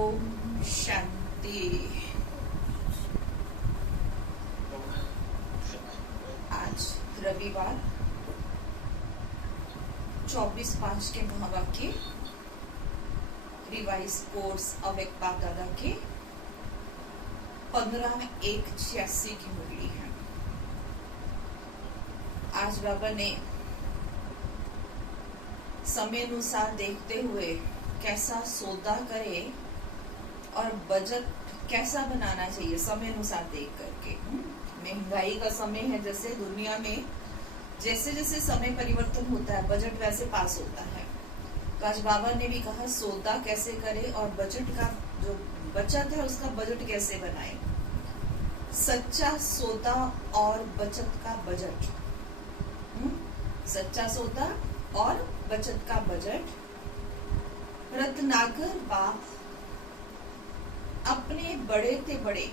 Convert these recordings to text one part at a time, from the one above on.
ओम शांति। आज रविवार 24/5 के महावाक्य रिवाइज कोर्स अवेक बाप दादा के 15/1/86 की मुरली है। आज बाबा ने समय अनुसार देखते हुए कैसा सौदा करे और बजट कैसा बनाना चाहिए समय अनुसार देख करके। महंगाई का समय है, जैसे दुनिया में जैसे जैसे समय परिवर्तन होता है बजट वैसे पास होता है। तो आज बाबा ने भी कहा सौदा कैसे करे और बजट का जो बचत है उसका बजट कैसे बनाए। सच्चा सौदा और बचत का बजट। सच्चा सौदा और बचत का बजट। रत्नाकर बाप अपने बड़े से बड़े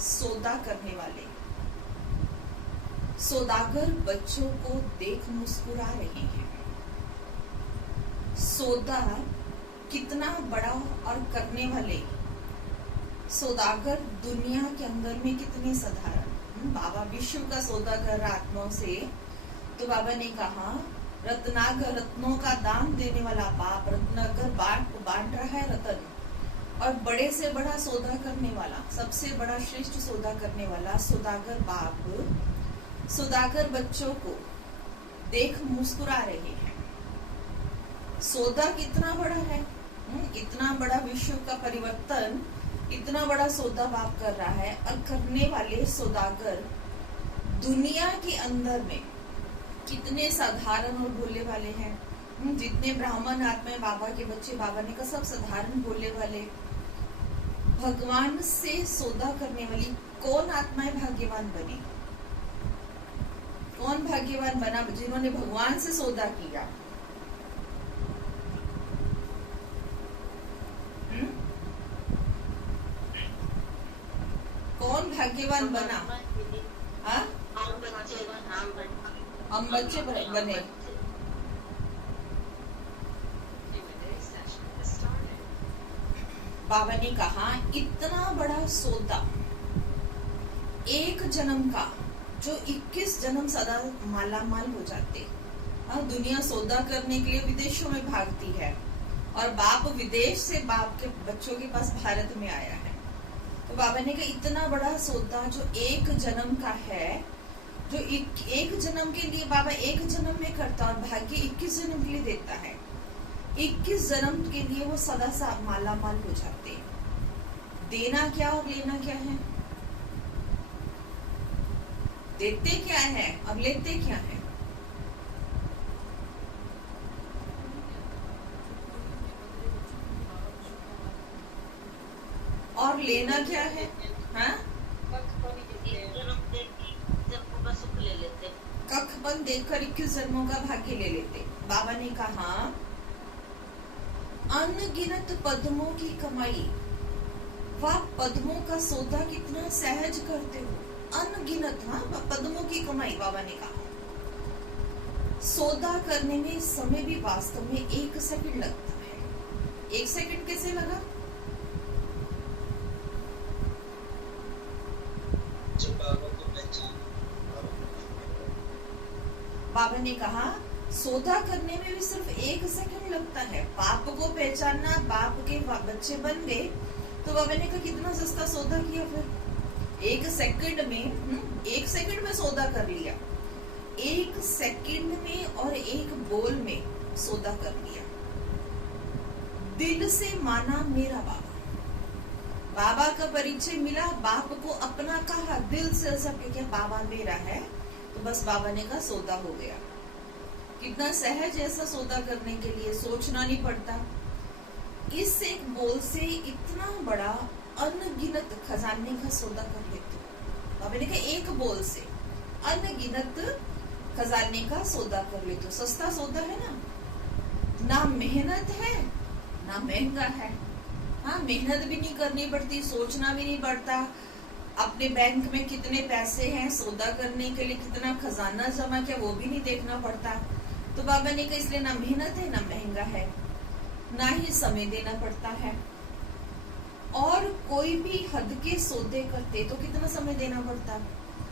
सौदा करने वाले सौदागर बच्चों को देख मुस्कुरा रहे हैं। सौदा कितना बड़ा और करने वाले सौदागर दुनिया के अंदर में कितने साधारण। बाबा विश्व का सौदा कर रहा आत्माओं से। तो बाबा ने कहा रत्नागर रत्नों का दान देने वाला बाप रत्नागर बांट रहा है रतन, और बड़े से बड़ा सौदा करने वाला सबसे बड़ा श्रेष्ठ सौदा करने वाला सौदागर बाप सौदागर बच्चों को देख मुस्कुरा रहे हैं। सौदा कितना बड़ा है, इतना बड़ा विश्व का परिवर्तन, इतना बड़ा सौदा बाप कर रहा है। और करने वाले सौदागर दुनिया के अंदर में कितने साधारण और भोले वाले हैं। जितने ब्राह्मण आत्माएं बाबा के बच्चे बाबा ने कहा सब साधारण भोले वाले। भगवान से सौदा करने वाली कौन आत्माएं भाग्यवान बनी, कौन भाग्यवान बना जिन्होंने भगवान से सौदा किया। कौन भाग्यवान बना। हम बच्चे बने। बाबा ने कहा इतना बड़ा सौदा एक जन्म का जो 21 जन्म सदा माला माल हो जाते। दुनिया सौदा करने के लिए विदेशों में भागती है और बाप विदेश से बाप के बच्चों के पास भारत में आया है। तो बाबा ने कहा इतना बड़ा सौदा जो एक जन्म का है, जो एक जन्म के लिए बाबा एक जन्म में करता और भाग्य 21 जन्म के लिए देता है। 21 जन्म के लिए वो सदा सा माला माल हो जाते। देना क्या और लेना क्या है। देते क्या है और लेते क्या है। और लेना क्या है। हाँ कखपन देखकर 21 जन्मों का भाग्य ले लेते। बाबा ने कहा अनगिनत पद्मों की कमाई, वाह पद्मों का सौदा कितना सहज करते हो। अनगिनत पद्मों की कमाई। बाबा ने कहा सौदा करने में समय भी वास्तव में 1 सेकंड लगता है। 1 सेकंड कैसे लगा। बाबा ने कहा सौदा करने में भी सिर्फ 1 सेकंड लगता है। बाप को पहचानना, बाप के बच्चे बन गए तो बाबा ने कहा कितना सस्ता सौदा किया। फिर 1 सेकंड में 1 सेकंड में सौदा कर लिया। 1 सेकंड में और 1 बोल में सौदा कर लिया। दिल से माना मेरा बाबा। बाबा का परिचय मिला, बाप को अपना कहा, दिल से सब क्या बाबा मेरा है। तो बस बाबा ने कहा सौदा हो गया। कितना सहज ऐसा सौदा करने के लिए, सोचना नहीं पड़ता। इस एक बोल से इतना बड़ा अनगिनत खजाने का सौदा कर लेते। बाबा ने कहा एक बोल से अनगिनत खजाने का सौदा कर लेते। सस्ता सौदा है ना मेहनत है ना महंगा है। मेहनत भी नहीं करनी पड़ती, सोचना भी नहीं पड़ता। अपने बैंक में कितने पैसे हैं, सौदा करने के लिए कितना खजाना जमा किया वो भी नहीं देखना पड़ता। तो बाबा ने कहा इसलिए ना मेहनत है ना महंगा है, ना ही समय देना पड़ता है। और कोई भी हद के सौदे करते तो कितना समय देना पड़ता,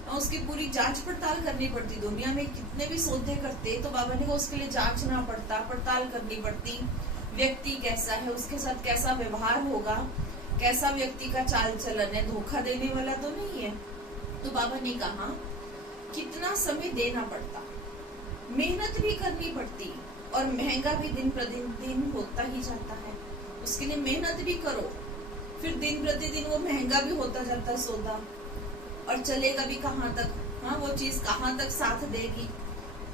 और उसकी पूरी जांच पड़ताल करनी पड़ती। दुनिया में कितने भी सौदे करते तो बाबा ने को उसके लिए जांचना पड़ता, पड़ताल करनी पड़ती, व्यक्ति कैसा है, उसके साथ कैसा व्यवहार होगा, कैसा व्यक्ति का चाल चलन है, धोखा देने वाला तो नहीं है। तो बाबा ने कहा कितना समय देना पड़ता, मेहनत भी करनी पड़ती, और महंगा भी दिन प्रतिदिन होता ही जाता है। उसके लिए मेहनत भी करो, फिर दिन प्रतिदिन वो महंगा भी होता जाता है सौदा, और चलेगा भी कहाँ तक, हाँ वो चीज कहाँ तक साथ देगी।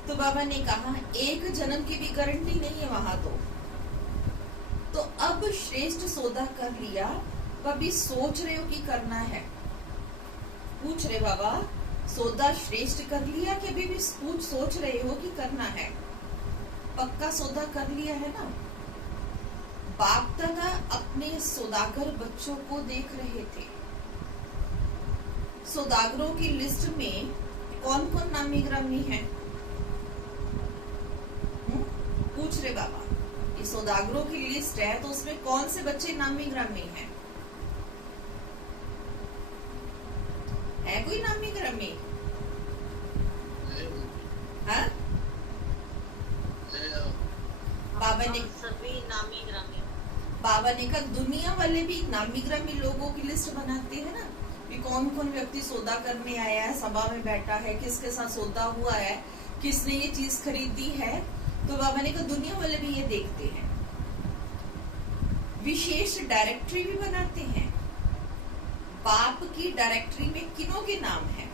तो बाबा ने कहा एक जन्म की भी गारंटी नहीं है वहां तो अब श्रेष्ठ सौदा कर लिया, तो अभी सोच रहे हो कि करना है, पूछ रहे बाबा सौदा श्रेष्ठ कर लिया कि अभी भी सोच रहे हो कि करना है, पक्का सौदा कर लिया है ना। बाप दादा अपने सौदागर बच्चों को देख रहे थे। सौदागरों की लिस्ट में कौन कौन नामी ग्रामी है, पूछ रहे बाबा। ये सौदागरों की लिस्ट है तो उसमें कौन से बच्चे नामी ग्रामी हैं? है कोई नामी ग्रामी? हाँ? बाबा ने सभी नामी ग्रामी। बाबा ने कहा दुनिया वाले भी नामी ग्रामी लोगों की लिस्ट बनाते हैं ना, कि कौन कौन व्यक्ति सौदा करने आया है, सभा में बैठा है, किसके साथ सौदा हुआ है, किसने ये चीज खरीदी है। तो बाबा ने कहा दुनिया वाले भी ये देखते हैं। विशेष डायरेक्टरी भी बनाते हैं। बाप की डायरेक्टरी में किनों के नाम है?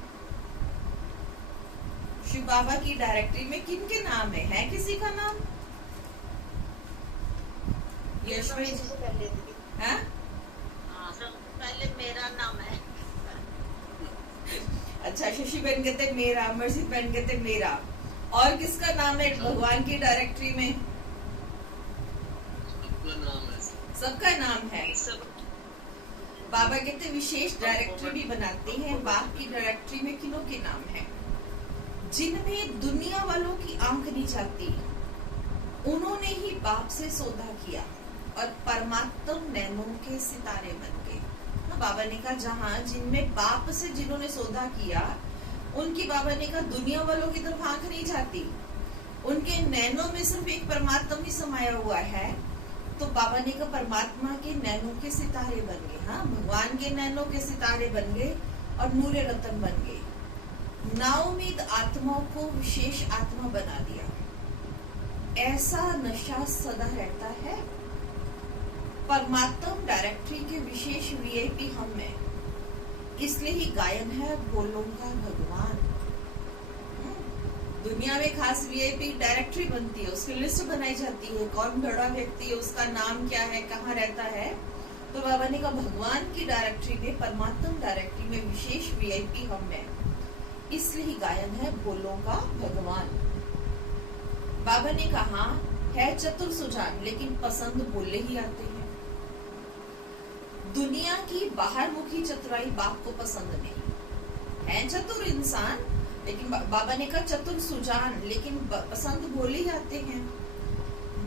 शिव बाबा की डायरेक्टरी में किन के नाम है किसी का नाम? यशवंत सबसे पहले हाँ? सबसे पहले मेरा नाम है। अच्छा, शशि बहन कहते मेरा, अमरजीत बहन कहते मेरा, और किसका नाम है भगवान की डायरेक्टरी में? सबका नाम है। बाबा कहते विशेष डायरेक्टरी भी बनाते हैं। बाप की डायरेक्टरी में किनों के नाम है? जिनमें दुनिया वालों की आंख नहीं जाती, उन्होंने ही बाप से सौदा किया और परमात्म नैनों के सितारे बन गए। बाबा ने कहा जहाँ जिनमें बाप से जिन्होंने सौदा किया, उनकी बाबा ने कहा दुनिया वालों की तरफ आंख नहीं जाती, उनके नैनों में सिर्फ एक परमात्मा ही समाया हुआ है। तो बाबा ने कहा परमात्मा के नैनों के सितारे बन गए, हाँ भगवान के नैनों के सितारे बन गए और नूरे रतन बन गए। नाउमीद आत्माओं को विशेष आत्मा बना दिया। ऐसा नशा सदा रहता है। परमात्म डायरेक्टरी के विशेष वीआईपी हम हैं, इसलिए ही गायन है बोलों का भगवान। दुनिया में खास वीआईपी डायरेक्टरी बनती है, उसकी लिस्ट बनाई जाती है, कौन बड़ा व्यक्ति है, उसका नाम क्या है, कहाँ रहता है। तो बाबा ने कहा भगवान की डायरेक्टरी में, परमात्म डायरेक्टरी में विशेष वीआईपी हम हैं, इसलिए ही गायन है बोलों का भगवान। बाबा ने कहा है चतुर सुजान, लेकिन पसंद बोले ही आते हैं। दुनिया की बाहर मुखी चतुराई बाप को पसंद नहीं है। चतुर इंसान, लेकिन बाबा ने कहा चतुर सुजान, लेकिन पसंद बोले ही आते हैं।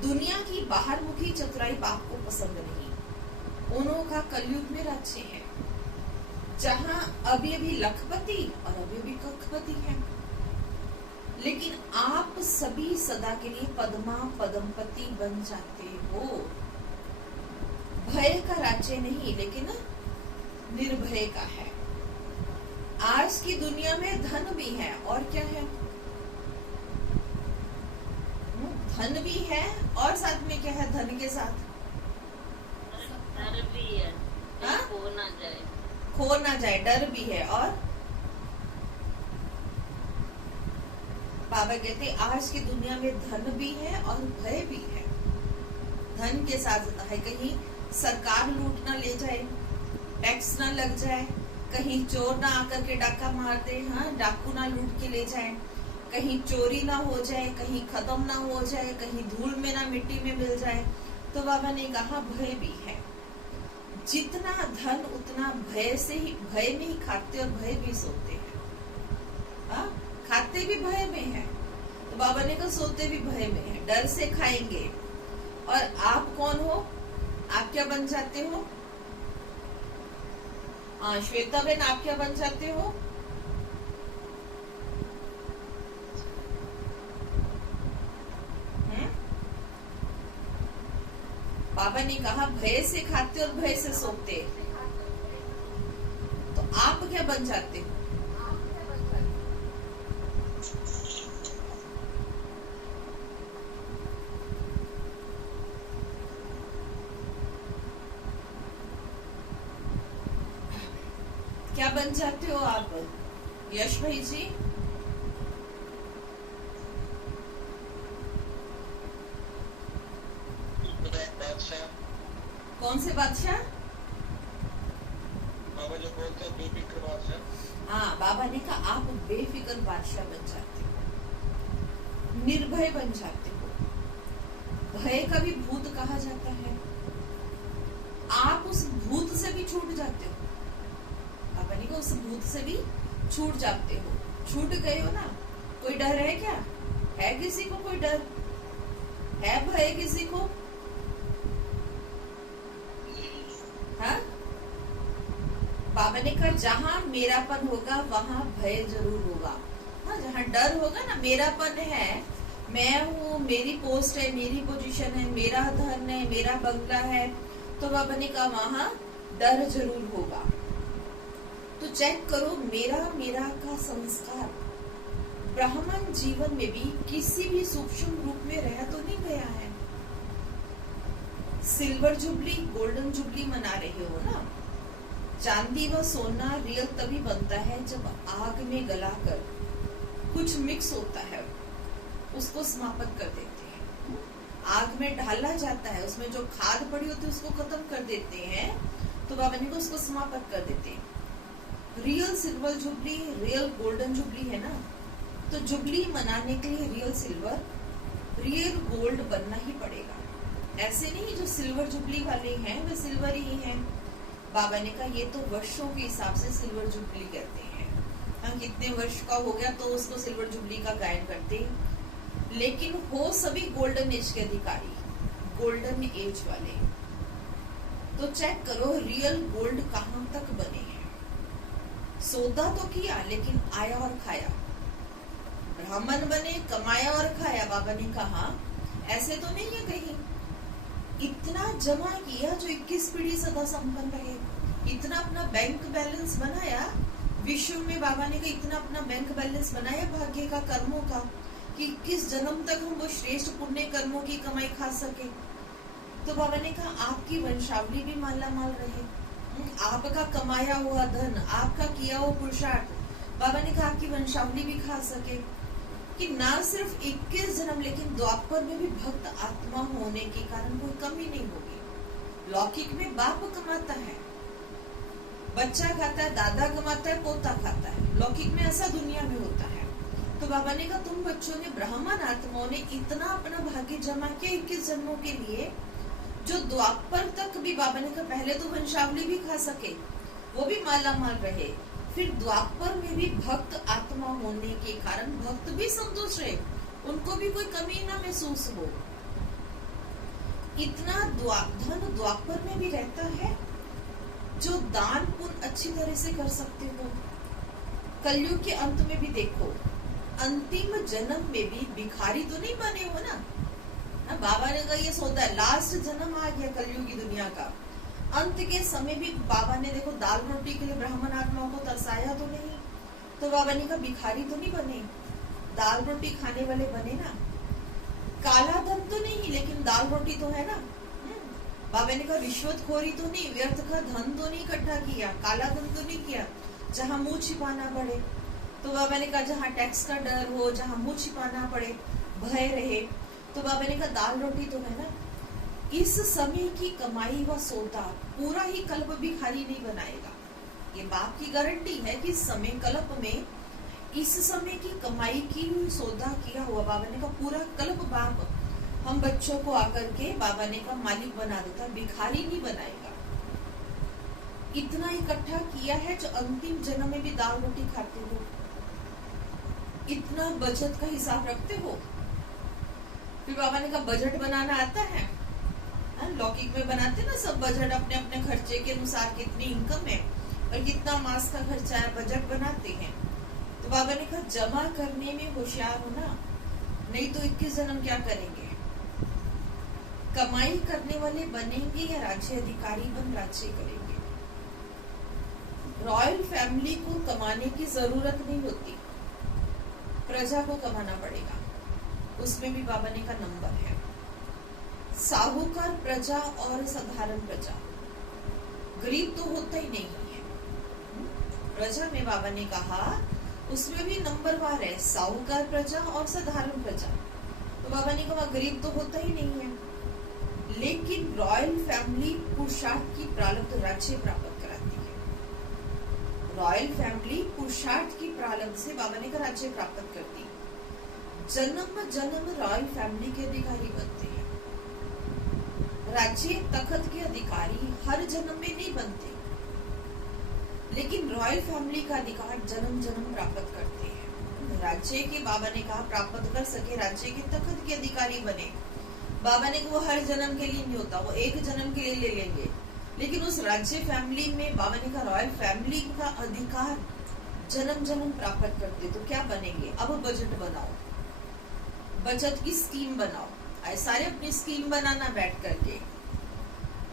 दुनिया की बाहर मुखी चतुराई बाप को पसंद नहीं। उन्हों का कलयुग में राज्य है, जहाँ अभी अभी लखपति और अभी अभी कखपति है। लेकिन आप सभी सदा के लिए पद्मा पद्मपति बन जाते हो। भय का राज्य नहीं, लेकिन निर्भय का है। आज की दुनिया में धन भी है, और क्या है? धन भी है, और साथ में क्या है? धन के साथ डर भी है, खो ना जाए, डर भी है। और बाबा कहते आज की दुनिया में धन भी है और भय भी है। धन के साथ है कहीं सरकार लूट ना ले जाए, टैक्स ना लग जाए, कहीं चोर ना आकर के डाका मार दे, हाँ डाकू ना लूट के ले जाए, कहीं चोरी ना हो जाए, कहीं खत्म ना हो जाए, कहीं धूल में ना मिट्टी में मिल जाए। तो बाबा ने कहा भय भी है। जितना धन उतना भय से ही, भय में ही खाते और भय भी सोते हैं। हाँ खाते भी भय में है, तो बाबा ने कहा सोते भी भय में है, डर से खाएंगे। और आप कौन हो? आप क्या बन जाते हो? श्वेता बहन, आप क्या बन जाते हो? बाबा ने कहा भय से खाते और भय से सोते, तो आप क्या बन जाते हो? क्या बन जाते हो आप यश भाई जी? कौन से बादशाह? बाबा जो बोलते हैं बेफिक्र बादशाह। हाँ, बाबा ने कहा आप बेफिक्र बादशाह बन जाते हो, निर्भय बन जाते हो। भय का भी भूत कहा जाता है, आप उस भूत से भी छूट जाते हो। बाबा ने कहा उस भूत से भी छूट जाते हो, छूट गए हो ना। कोई डर है क्या? है किसी को कोई डर? है भय किसी को? हाँ? बाबा ने कहा जहां मेरापन होगा वहां भय जरूर होगा। हाँ, जहां डर होगा ना, मेरापन है, मैं हूँ, मेरी पोस्ट है, मेरी पोजीशन है, मेरा धन है, मेरा बंगला है, तो बाबा ने कहा वहां डर जरूर होगा। तो चेक करो, मेरा का संस्कार ब्राह्मण जीवन में भी किसी भी सूक्ष्म रूप में रह तो नहीं गया है। सिल्वर जुबली, गोल्डन जुबली मना रहे हो ना। चांदी व सोना रियल तभी बनता है जब आग में गलाकर कुछ मिक्स होता है, उसको समाप्त कर देते हैं। आग में ढाला जाता है, उसमें जो खाद पड़ी होती है उसको खत्म कर देते हैं, तो बाबा ने उसको समाप्त कर देते हैं। Real silver jubilee, real golden jubilee है ना, तो जुबली मनाने के लिए रियल सिल्वर, रियल गोल्ड बनना ही पड़ेगा। ऐसे नहीं जो सिल्वर जुबली वाले हैं वे सिल्वर ही हैं। बाबा ने कहा ये तो वर्षों के हिसाब से सिल्वर जुबली कहते हैं। हम कितने वर्ष का हो गया तो उसको सिल्वर जुबली का गायन करते हैं, लेकिन हो सभी गोल्डन एज के अधिकारी, गोल्डन एज वाले। तो चेक करो रियल गोल्ड कहां तक बने हैं। सौदा तो किया लेकिन आया और खाया, ब्राह्मण बने, कमाया और खाया। बाबा ने कहा ऐसे तो नहीं है कहीं। इतना जमा किया जो 21 पीढ़ी सदा संपन्न रहे, इतना अपना बैंक बैलेंस बनाया विश्व में। बाबा ने कहा इतना अपना बैंक बैलेंस बनाया भाग्य का, कर्मों का, कि 21 जन्म तक हम वो श्रेष्ठ पुण्य कर्मों की कमाई खा सके। तो बाबा ने कहा आपकी वंशावली भी माला माल रहे, आपका कमाया हुआ धन, आपका किया हुआ पुरुषार्थ, बाबा ने कहा आपकी वंशावली भी खा सके। कि ना सिर्फ 21 जन्म, लेकिन द्वापर में भी भक्त आत्मा होने के कारण कोई कमी नहीं होगी। लौकिक में बाप कमाता है, बच्चा खाता है, दादा कमाता है, पोता खाता है। लौकिक में ऐसा दुनिया में होता है। तो बाबा ने कहा तुम बच्चों ने, ब्राह्मण आत्माओं ने इतना अपना भाग्य जमा किया 21 जन्मों के लिए, जो द्वापर तक भी बाबा ने कहा पहले तो वंशावली भी खा सके, वो भी माला माल रहे, फिर द्वापर में भी भक्त आत्मा होने के कारण भक्त भी संतुष्ट रहे, उनको भी कोई कमी ना महसूस हो। इतना धन द्वापर में भी रहता है जो दान पुण्य अच्छी तरह से कर सकते हो। कलयुग के अंत में भी देखो, अंतिम जन्म में भी भिखारी तो नहीं बने हो ना। बाबा ने कहा ये सौदा है, लास्ट जन्म आ गया कलयुग की दुनिया का। अंत के समय भी बाबा ने देखो दाल रोटी के लिए ब्राह्मण आत्माओं को तरसाया तो नहीं। तो बाबा ने कहा भिखारी तो नहीं बने, दाल रोटी खाने वाले बने ना। काला धन तो नहीं, लेकिन दाल रोटी तो है ना। बाबा ने कहा रिश्वतखोरी तो नहीं, व्यर्थ का धन तो नहीं इकट्ठा किया, काला धन तो नहीं किया जहाँ मुंह छिपाना पड़े। तो बाबा ने कहा जहाँ टैक्स का डर हो, जहाँ मुंह छिपाना पड़े, भय रहे, तो बाबा ने कहा दाल रोटी तो है ना। इस समय की कमाई व सौदा पूरा ही कल्प भिखारी नहीं बनाएगा। ये बाप की गारंटी है कि समय कल्प में इस समय की कमाई की हुई सौदा किया हुआ, बाबा ने कहा पूरा कल्प बाप हम बच्चों को आकर के बाबा ने कहा मालिक बना देता, भिखारी नहीं बनाएगा। इतना इकट्ठा किया है जो अंतिम जन्म में भी दाल रोटी खाते हो। इतना बचत का हिसाब रखते हो। फिर बाबा ने कहा बजट बनाना आता है। लौकिक में बनाते ना सब बजट, अपने अपने खर्चे के अनुसार कितनी इनकम है, और कितना मास का खर्चा है, बजट बनाते हैं। तो बाबा ने कहा जमा करने में होशियार हो ना, नहीं तो 21 जन्म क्या करेंगे। कमाई करने वाले बनेंगे या राज्य अधिकारी बन राज्य करेंगे। रॉयल फैमिली को कमाने की जरूरत नहीं होती, प्रजा को कमाना पड़ेगा। उसमें भी बाबा ने का नंबर है। साहूकार प्रजा और साधारण प्रजा, गरीब तो होता ही नहीं है। प्रजा में बाबा ने कहा उसमें भी नंबरवार है, साहूकार प्रजा और साधारण प्रजा। तो बाबा ने कहा गरीब तो होता ही नहीं है, लेकिन रॉयल फैमिली पुरुषार्थ की प्रारब्ध राज्य प्राप्त कराती है। रॉयल फैमिली पुरुषार्थ की प्रारब्ध से बाबा ने का राज्य प्राप्त करती है। जन्म जन्म रॉयल फैमिली के अधिकारी बनते हैं। राज्य तखत के अधिकारी हर जन्म में नहीं बनते, लेकिन रॉयल फैमिली का अधिकार जन्म जन्म प्राप्त करते हैं। राज्य के बाबा ने कहा प्राप्त कर सके, राज्य के तखत के अधिकारी बने। बाबा ने कहा वो हर जन्म के लिए नहीं होता, वो एक जन्म के लिए ले लेंगे, लेकिन उस राज्य फैमिली में बाबा ने कहा रॉयल फैमिली का अधिकार जन्म जन्म प्राप्त करते। तो क्या बनेंगे, अब बजट बनाओ, बचत की स्कीम बनाओ। सारे अपनी स्कीम बनाना बैठ करके।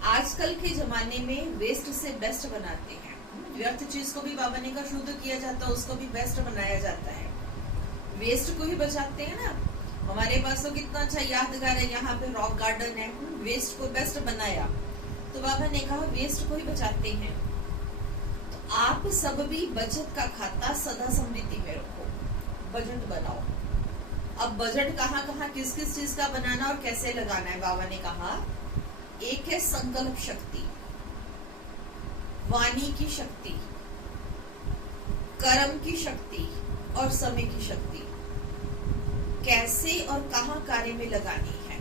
आजकल के जमाने में वेस्ट से बेस्ट बनाते हैं। व्यर्थ चीज को भी बाबा ने कहा शुद्ध किया जाता है, उसको भी बेस्ट बनाया जाता है। वेस्ट को ही बचाते हैं ना। हमारे पास तो कितना अच्छा यादगार है, यहाँ पे रॉक गार्डन है, वेस्ट को बेस्ट बनाया। तो बाबा ने कहा वेस्ट को ही बचाते हैं। तो आप सब भी बचत का खाता सदा समृद्धि में रखो, बजट बनाओ। अब बजट कहाँ कहाँ किस किस चीज का बनाना और कैसे लगाना है। बाबा ने कहा एक है संकल्प शक्ति, वाणी की शक्ति, कर्म की शक्ति और समय की शक्ति। कैसे और कहाँ कार्य में लगानी है।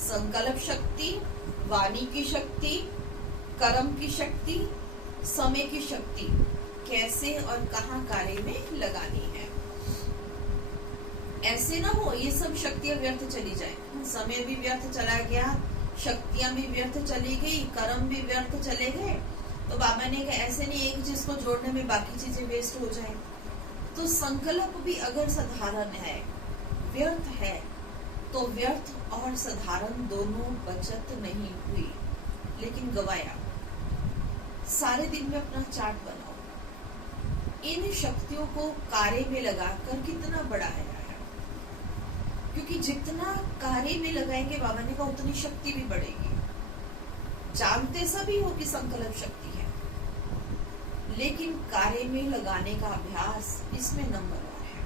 संकल्प शक्ति, वाणी की शक्ति, कर्म की शक्ति, समय की शक्ति, कैसे और कहाँ कार्य में लगानी है। ऐसे ना हो ये सब शक्तियां व्यर्थ चली जाए। समय भी व्यर्थ चला गया, शक्तियां भी व्यर्थ चली गई, कर्म भी व्यर्थ चले गए। तो बाबा ने कहा ऐसे नहीं एक चीज को जोड़ने में बाकी चीजें वेस्ट हो जाए। तो संकल्प भी अगर साधारण है, व्यर्थ है, तो व्यर्थ और साधारण दोनों बचत नहीं हुई, लेकिन गवाया। सारे दिन में अपना चार्ट बनाओ, इन शक्तियों को कार्य में लगाकर कितना बढ़ाया है। क्योंकि जितना कार्य में लगाएंगे बाबा ने कहा उतनी शक्ति भी बढ़ेगी। जानते सभी हो कि संकल्प शक्ति है, लेकिन कार्य में लगाने का अभ्यास इसमें नंबर 1 है।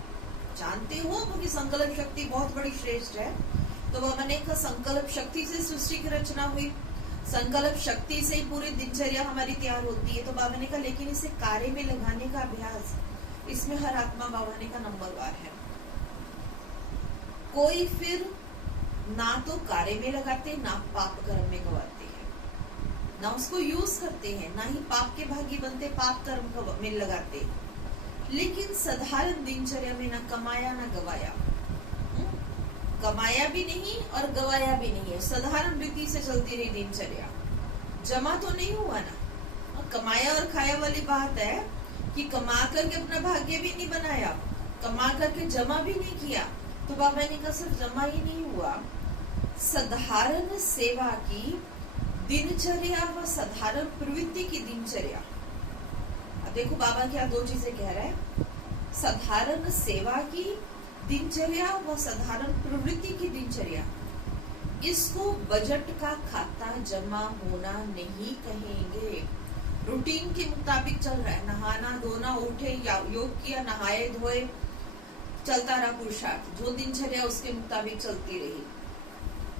जानते हो कि संकल्प शक्ति बहुत बड़ी श्रेष्ठ है। तो बाबा ने कहा संकल्प शक्ति से सृष्टि की रचना हुई, संकल्प शक्ति से ही पूरी दिनचर्या हमारी तैयार होती है। तो बाबा ने कहा लेकिन इसे कार्य में लगाने का अभ्यास, इसमें हर आत्मा बाबा ने कहा नंबर 1 है। कोई फिर ना तो कार्य में लगाते, ना पाप कर्म में गवाते हैं, ना उसको यूज करते हैं, ना ही पाप के भागी बनते, पाप कर्म में लगाते। लेकिन साधारण दिनचर्या में ना कमाया ना गवाया, कमाया भी नहीं और गवाया भी नहीं है। साधारण रीति से चलती रही दिनचर्या, जमा तो नहीं हुआ ना। कमाया और खाया वाली बात है कि कमा करके अपना भाग्य भी नहीं बनाया, कमा करके जमा भी नहीं किया। तो बाबा ने कहा सिर्फ जमा ही नहीं हुआ, साधारण सेवा की दिनचर्या व साधारण प्रवृत्ति की दिनचर्या। अब देखो बाबा क्या 2 चीजें कह रहे हैं, साधारण सेवा की दिनचर्या व साधारण प्रवृत्ति की दिनचर्या। इसको बजट का खाता जमा होना नहीं कहेंगे। रूटीन के मुताबिक चल रहा है, नहाना धोना, उठे या योग किया, नहाए धोए, चलता रहा पुरुषार्थ, जो दिनचर्या उसके मुताबिक चलती रही।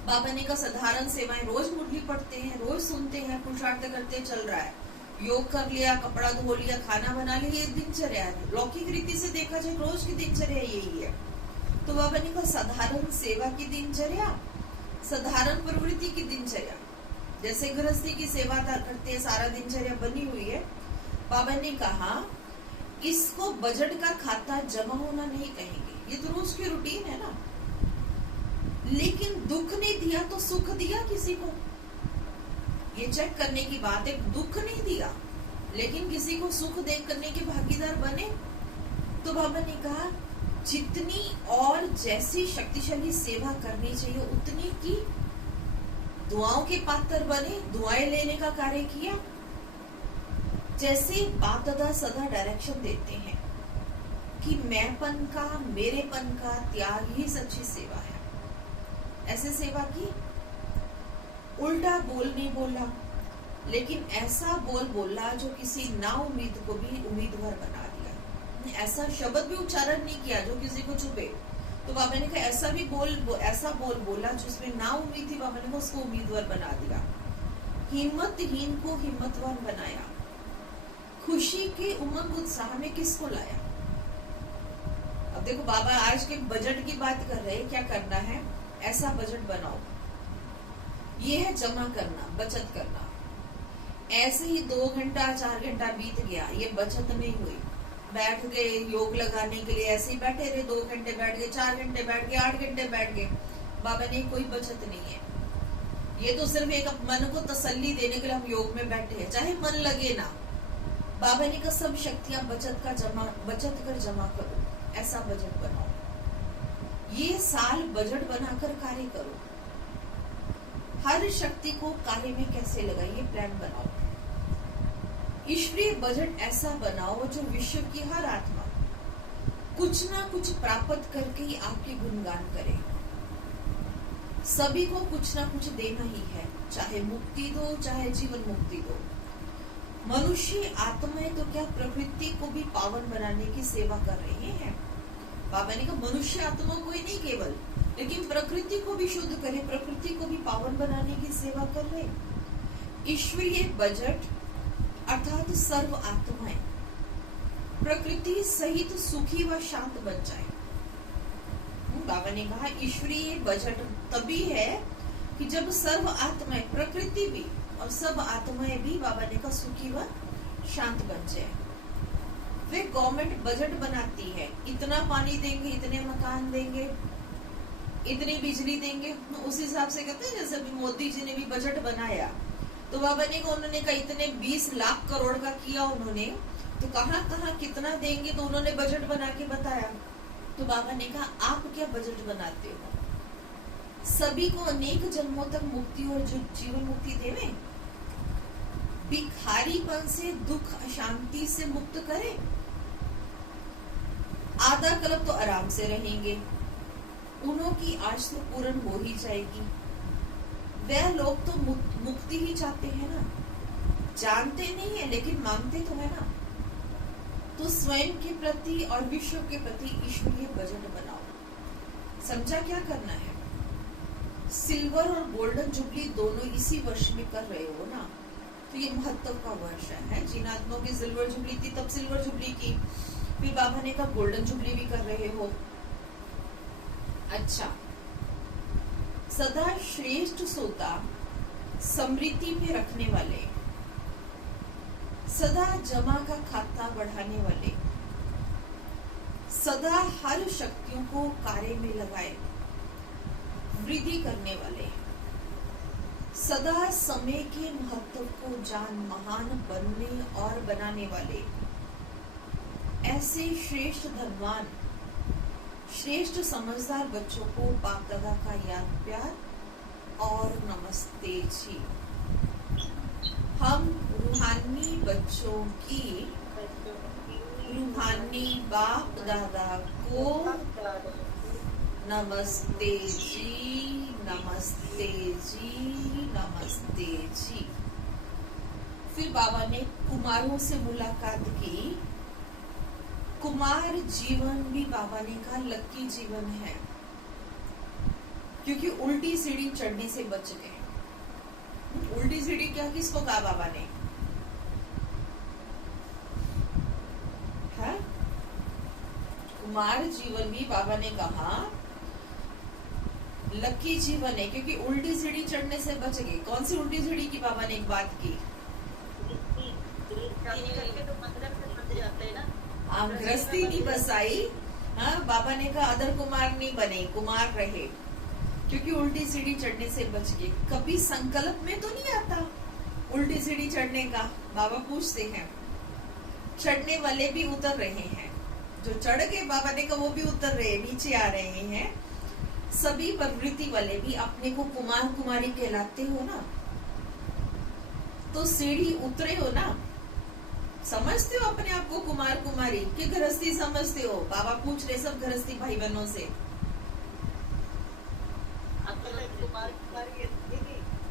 बाबा ने कहा साधारण सेवाएं, रोज मुरली पढ़ते हैं, रोज सुनते हैं, पुरुषार्थ करते चल रहा है, योग कर लिया, कपड़ा धो लिया, खाना बना लिया, ये दिनचर्या है। लौकिक रीति से देखा जाए रोज की दिनचर्या यही है। तो बाबा ने कहा साधारण सेवा की दिनचर्या, साधारण प्रवृत्ति की दिनचर्या। जैसे गृहस्थी की सेवा करते हैं, सारा दिनचर्या बनी हुई है। बाबा ने कहा इसको बजट का खाता जमा होना नहीं कहेंगे, ये तो रोज की रूटीन है ना। लेकिन दुख नहीं दिया तो सुख दिया किसी को, ये चेक करने की बात है। दुख नहीं दिया लेकिन किसी को सुख दे करने के भागीदार बने। तो बाबा ने कहा जितनी और जैसी शक्तिशाली सेवा करनी चाहिए उतनी की दुआओं के पात्र बने, दुआएं लेने का कार्य किया। जैसे बाप दादा सदा डायरेक्शन देते हैं कि मैंपन का, मेरेपन का त्याग ही सच्ची सेवा है, ऐसे सेवा की। उल्टा बोल नहीं बोला, लेकिन ऐसा बोल बोला जो किसी ना उम्मीद को भी उम्मीदवार बना दिया। ऐसा शब्द भी उच्चारण नहीं किया जो किसी को चुभे। तो बाबा ने कहा ऐसा बोल बोला जिसमें ना उम्मीद थी, बाबा ने कहा उसको उम्मीदवार बना दिया। हिम्मतहीन को हिम्मतवान बनाया। खुशी के उमंग उत्साह में किसको लाया। अब देखो बाबा आज के बजट की बात कर रहे हैं, क्या करना है, ऐसा बजट बनाओ। ये है जमा करना, बचत करना। ऐसे ही 2 घंटा 4 घंटा बीत गया, ये बचत नहीं हुई। बैठ गए योग लगाने के लिए, ऐसे ही बैठे रहे, 2 घंटे बैठ गए, 4 घंटे बैठ गए, 8 घंटे बैठ गए, बाबा ने कोई बचत नहीं है। ये तो सिर्फ एक मन को तसल्ली देने के लिए हम योग में बैठे हैं, चाहे मन लगे ना। बाबा ने कहा सब शक्तियां बचत कर जमा करो, ऐसा बजट बनाओ। ये साल बजट बनाकर कार्य करो। हर शक्ति को कार्य में कैसे लगाइए, प्लान बनाओ। ईश्वरीय बजट ऐसा बनाओ जो विश्व की हर आत्मा कुछ ना कुछ प्राप्त करके ही आपके गुणगान करे। सभी को कुछ ना कुछ देना ही है, चाहे मुक्ति दो, चाहे जीवन मुक्ति दो। मनुष्य आत्माएं तो क्या प्रकृति को भी पावन बनाने की सेवा कर रहे हैं। बाबा ने कहा मनुष्य आत्मा को ही नहीं केवल, लेकिन प्रकृति को भी शुद्ध करे, प्रकृति को भी पावन बनाने की सेवा कर रहे। ईश्वरीय बजट अर्थात सर्व आत्माएं प्रकृति सहित सुखी व शांत बन जाए। बाबा ने कहा ईश्वरीय बजट तभी है कि जब सर्व आत्माएं, प्रकृति भी और सब आत्माएं भी, बाबा ने कहा सुखी व शांत बन जाए। वे गवर्नमेंट बजट बनाती है, इतना पानी देंगे, इतने मकान देंगे, इतनी बिजली देंगे, उस हिसाब से कहते हैं। जैसे अभी मोदी जी ने भी बजट बनाया, तो बाबा ने कहा उन्होंने कहा इतने 20 लाख करोड़ का किया उन्होंने, तो कहाँ कितना देंगे, तो उन्होंने बजट बना के बताया। तो बाबा ने कहा आप क्या बजट बनाते हो, सभी को अनेक जन्मों तक मुक्ति और जीवन मुक्ति देवे, भिखारीपन से, दुख अशांति से मुक्त करे। आधा कल्प तो आराम से रहेंगे, उन्हों की आश तो पूर्ण हो ही जाएगी। वह लोग तो मुक्ति ही चाहते हैं ना, जानते नहीं है लेकिन मांगते तो है ना। तो स्वयं के प्रति और विश्व के प्रति ईश्वरीय बजट बनाओ। समझा क्या करना है। सिल्वर और गोल्डन जुबली दोनों इसी वर्ष में कर रहे हो ना, तो ये महत्व का वर्ष है। जिन आत्माओं की सिल्वर जुबली थी तब सिल्वर जुबली की, फिर बाबा ने कहा गोल्डन जुबली भी कर रहे हो। अच्छा, सदा श्रेष्ठ सोता समृद्धि में रखने वाले, सदा जमा का खाता बढ़ाने वाले, सदा हर शक्तियों को कार्य में लगाए, वृद्धि करने वाले, सदा समय के महत्व को जान महान बनने और बनाने वाले, ऐसे श्रेष्ठ धनवान, श्रेष्ठ समझदार बच्चों को बाप दादा का याद प्यार और नमस्ते जी। हम रूहानी बच्चों की रूहानी बाप दादा को नमस्ते जी, नमस्ते जी, नमस्ते जी। फिर बाबा ने कुमारों से मुलाकात की। कुमार जीवन भी बाबा ने कहा लकी जीवन है, क्योंकि उल्टी सीढ़ी चढ़ने से बच गए। उल्टी सीढ़ी क्या किसको कहा बाबा ने, है? कुमार जीवन भी बाबा ने कहा लकी जीवन है, क्योंकि उल्टी सीढ़ी चढ़ने से बच गए। कौन सी उल्टी सीढ़ी की बाबा ने एक बात की, गृहस्थी नहीं बसाई। हाँ, बाबा ने कहा अदर कुमार नहीं बने, कुमार रहे, क्योंकि उल्टी सीढ़ी चढ़ने से बच गए। कभी संकल्प में तो नहीं आता उल्टी सीढ़ी चढ़ने का। बाबा पूछते हैं चढ़ने वाले भी उतर रहे हैं, जो चढ़ गए बाबा ने कहा वो भी उतर रहे, नीचे आ रहे हैं। सभी प्रवृत्ति वाले भी अपने को कुमार कुमारी कहलाते हो ना, तो सीढ़ी उतरे हो ना, समझते हो अपने आप को कुमार कुमारी कि गृहस्थी समझते हो? बाबा पूछ रहे सब गृहस्थी भाई बहनों से, कुमार कुमारी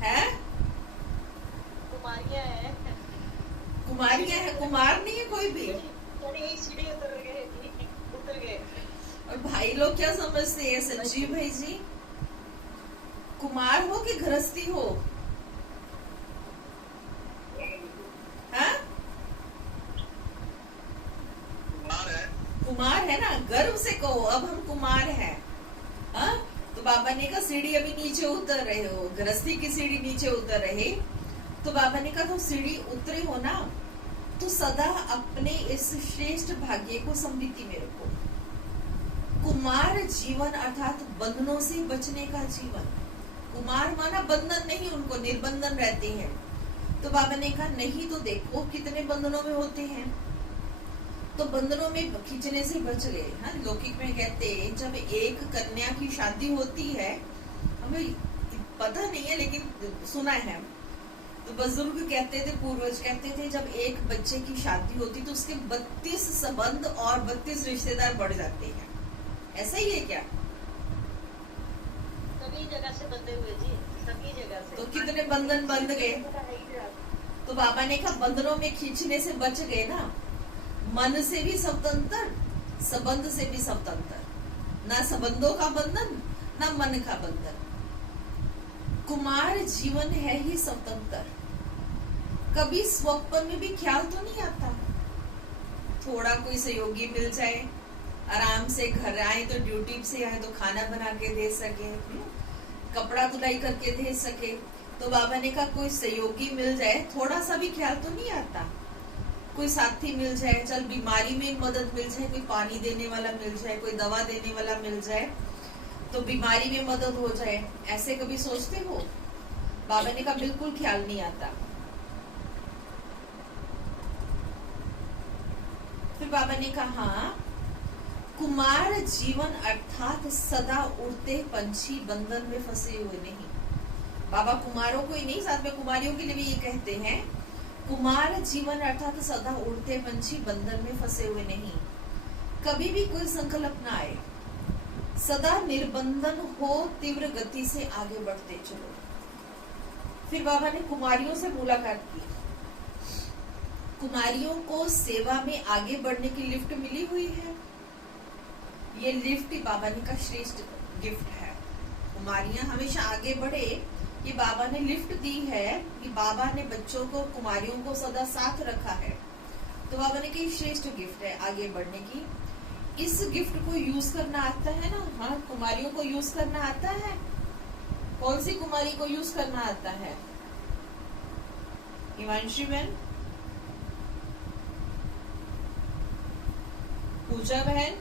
है कुमारियां है, कुमारियां है, कुमार नहीं है कोई भी। सीढ़ी उतर गए। और भाई लोग क्या समझते हैं संजीव भाई जी, कुमार हो कि गृहस्थी हो? हाँ, कुमार है ना, गर्व से कहो अब हम कुमार हैं। हाँ, तो बाबा ने कहा सीढ़ी अभी नीचे उतर रहे हो, गृहस्थी की सीढ़ी नीचे उतर रहे, तो बाबा ने कहा तुम सीढ़ी उतरे हो ना, तो सदा अपने इस श्रेष्ठ भाग्य को स्मृति में रखो। कुमार जीवन अर्थात बंधनों से बचने का जीवन। कुमार माना बंधन नहीं, उनको निर्बंधन रहते हैं। तो बाबा ने कहा नहीं तो देखो कितने बंधनों में होते हैं, तो बंधनों में खींचने से बच गए। हाँ, लौकिक में कहते हैं जब एक कन्या की शादी होती है, हमें पता नहीं है लेकिन सुना है, तो बुजुर्ग कहते थे, पूर्वज कहते थे जब एक बच्चे की शादी होती तो उसके 32 संबंध और 32 रिश्तेदार बढ़ जाते हैं। ऐसा ही है क्या? सभी जगह से बंधे हुए जी, सभी जगह से। तो कितने बंधन बंध गए। तो बाबा ने कहा बंधनों में खींचने से बच गए ना, मन से भी स्वतंत्र, संबंध से भी स्वतंत्र, ना संबंधों का बंधन ना मन का बंधन। कुमार जीवन है ही स्वतंत्र। कभी स्वप्न में भी ख्याल तो नहीं आता थोड़ा कोई सहयोगी मिल जाए, आराम से घर आए तो ड्यूटी से आए तो खाना बना के दे सके, कपड़ा धुलाई करके दे सके। तो बाबा ने कहा कोई सहयोगी मिल जाए, थोड़ा सा भी ख्याल तो नहीं आता। कोई साथी मिल जाए, चल बीमारी में मदद मिल जाए, कोई पानी देने वाला मिल जाए, कोई दवा देने वाला मिल जाए तो बीमारी में मदद हो जाए, ऐसे कभी सोचते हो? बाबा ने कहा बिल्कुल ख्याल नहीं आता। फिर बाबा ने कहा कुमार जीवन अर्थात सदा उड़ते पंछी बंधन में फंसे हुए नहीं। बाबा कुमारों को ही नहीं, साथ में कुमारियों के लिए भी ये कहते हैं कुमार जीवन अर्थात सदा उड़ते पंछी बंधन में फंसे हुए नहीं। कभी भी कोई संकल्प ना आए, सदा निर्बंधन हो, तीव्र गति से आगे बढ़ते चलो। फिर बाबा ने कुमारियों से मुलाकात की। कुमारियों को सेवा में आगे बढ़ने की लिफ्ट मिली हुई है। ये लिफ्ट बाबा ने का श्रेष्ठ गिफ्ट है। कुमारियां हमेशा आगे बढ़े, ये बाबा ने लिफ्ट दी है कि बाबा ने बच्चों को, कुमारियों को सदा साथ रखा है। तो बाबा ने कहा श्रेष्ठ गिफ्ट है आगे बढ़ने की। इस गिफ्ट को यूज करना आता है ना? हाँ, कुमारियों को यूज करना आता है। कौन सी कुमारी को यूज करना आता है? हिमांशी बहन, पूजा बहन,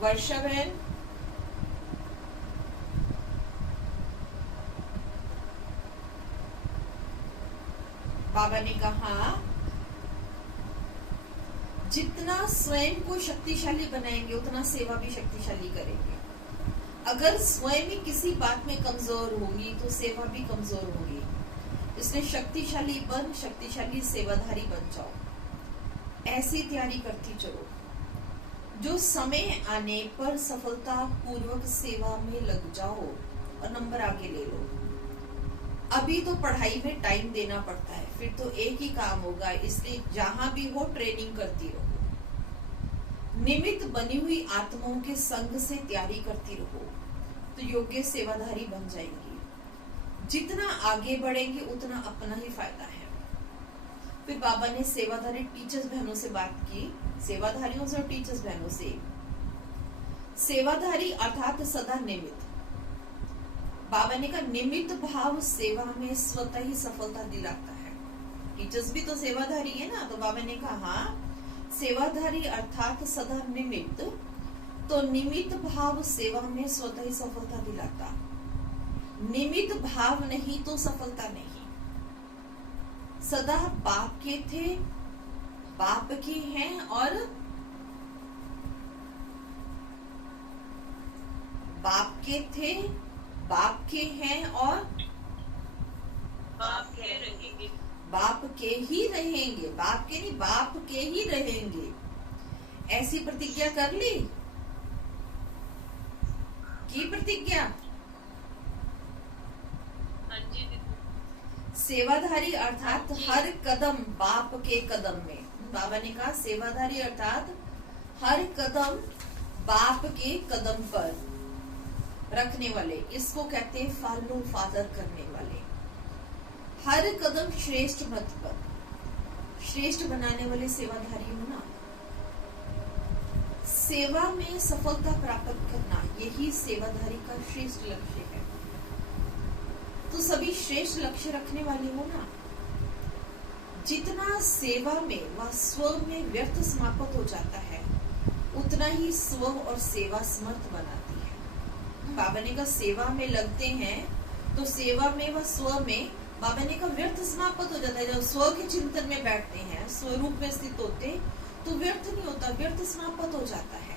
वर्षा बहन, बाबा ने कहा जितना स्वयं को शक्तिशाली बनाएंगे उतना सेवा भी शक्तिशाली करेंगे। अगर स्वयं ही किसी बात में कमजोर होगी तो सेवा भी कमजोर होगी। इसलिए शक्तिशाली बन, शक्तिशाली सेवाधारी बन जाओ। ऐसी तैयारी करती चलो जो समय आने पर सफलता पूर्वक सेवा में लग जाओ और नंबर आगे ले लो। अभी तो पढ़ाई में टाइम देना पड़ता है, फिर तो एक ही काम होगा, इसलिए जहां भी हो ट्रेनिंग करती रहो। निमित्त बनी हुई आत्माओं के संग से तैयारी करती रहो तो योग्य सेवाधारी बन जाएंगी। जितना आगे बढ़ेंगे उतना अपना ही फायदा है। फिर बाबा ने सेवाधारी टीचर्स बहनों से बात की, सेवाधारियों से और टीचर्स बहनों से। सेवाधारी अर्थात सदा निमित्त। बाबा ने कहा निमित्त भाव सेवा में स्वतः ही सफलता दिलाता है। टीचर्स भी तो सेवाधारी है ना। तो बाबा ने कहा हाँ, सेवाधारी अर्थात सदा निमित्त, तो निमित्त भाव सेवा में स्वतः ही सफलता दिलाता। निमित्त भाव नहीं तो सफलता नहीं। सदा बाप के थे, बाप के हैं और बाप के थे, बाप के हैं और बाप के रहेंगे। बाप के ही रहेंगे, बाप के नहीं, बाप के ही रहेंगे। ऐसी प्रतिज्ञा कर ली की प्रतिज्ञा। हाँ जी दीदी। सेवाधारी अर्थात हाँ जी। हर कदम बाप के कदम में, बाबा ने कहा सेवाधारी अर्थात हर कदम बाप के कदम पर रखने वाले, इसको कहते हैं फॉलो फादर करने वाले। हर कदम श्रेष्ठ मत पर, श्रेष्ठ बनाने वाले सेवाधारी हो ना। सेवा में सफलता प्राप्त करना, यही सेवाधारी का श्रेष्ठ लक्ष्य है। तो सभी श्रेष्ठ लक्ष्य रखने वाले हो ना। जितना सेवा में व स्व में व्यर्थ समाप्त हो जाता है, उतना ही स्व और सेवा समर्थ बनाती है। बाबा ने कहा सेवा में लगते हैं तो सेवा में व स्व में, बाबा ने कहा व्यर्थ समाप्त हो जाता है। जब स्व के चिंतन में बैठते हैं, स्वरूप में स्थित होते, तो व्यर्थ नहीं होता, व्यर्थ समाप्त हो जाता है।